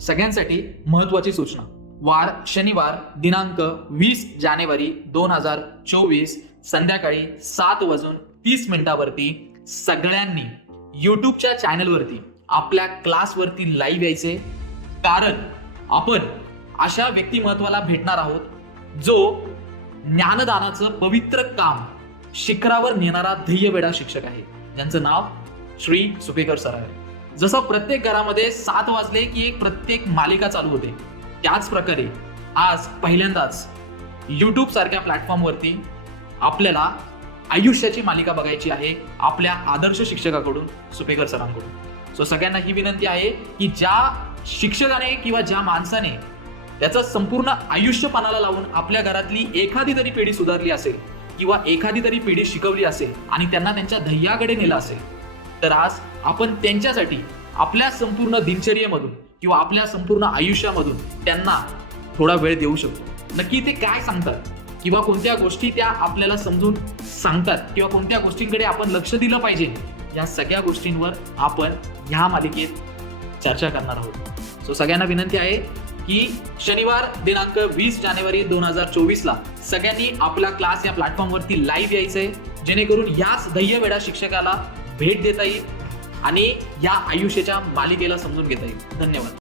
सगळ्यांसाठी महत्वाची सूचना. वार शनिवार दिनांक वीस जानेवारी दोन हजार चोवीस संध्याकाळी सात वाजून तीस मिनिटावरती सगळ्यांनी यूट्यूबच्या चॅनलवरती आपल्या क्लासवरती लाईव्ह यायचे. कारण आपण अशा व्यक्तिमत्वाला भेटणार आहोत जो ज्ञानदानाचं पवित्र काम शिखरावर नेणारा ध्येयवेडा शिक्षक आहे. ज्यांचं नाव श्री सुपेकर सर आहे. जसं प्रत्येक घरामध्ये सात वाजले की एक प्रत्येक मालिका चालू होते. त्याच प्रकारे आज पहिल्यांदाच यूट्यूब सारख्या प्लॅटफॉर्मवरती आपल्याला आयुष्याची मालिका बघायची आहे आपल्या आदर्श शिक्षकाकडून सुपेकर सरांकडून. सो सगळ्यांना ही विनंती आहे की ज्या शिक्षकाने किंवा ज्या माणसाने त्याचं संपूर्ण आयुष्य पणाला लावून आपल्या घरातली एखादी तरी पिढी सुधारली असेल किंवा एखादी तरी पिढी शिकवली असेल आणि त्यांना त्यांच्या ध्येयाकडे नेलं असेल तर आज आपण त्यांच्यासाठी आपल्या संपूर्ण दिनचर्येमधून किंवा आपल्या संपूर्ण आयुष्यामधून त्यांना थोडा वेळ देऊ शकतो. नक्की ते काय सांगतात? किंवा कोणत्या गोष्टी त्या आपल्याला समजून सांगतात? किंवा कोणत्या गोष्टींकडे आपण लक्ष दिलं पाहिजे? या सगळ्या गोष्टींवर आपण ह्या मालिकेत चर्चा करणार आहोत. सो सगळ्यांना विनंती आहे की शनिवार दिनांक वीस जानेवारी दोन हजार चोवीसला सगळ्यांनी आपला क्लास या प्लॅटफॉर्मवरती लाईव्ह यायचंय. जेणेकरून याच ध्येयवेडा शिक्षकाला भेट देता येईल आणि या आयुष्याच्या मालिकेला समजून घेता येईल. धन्यवाद.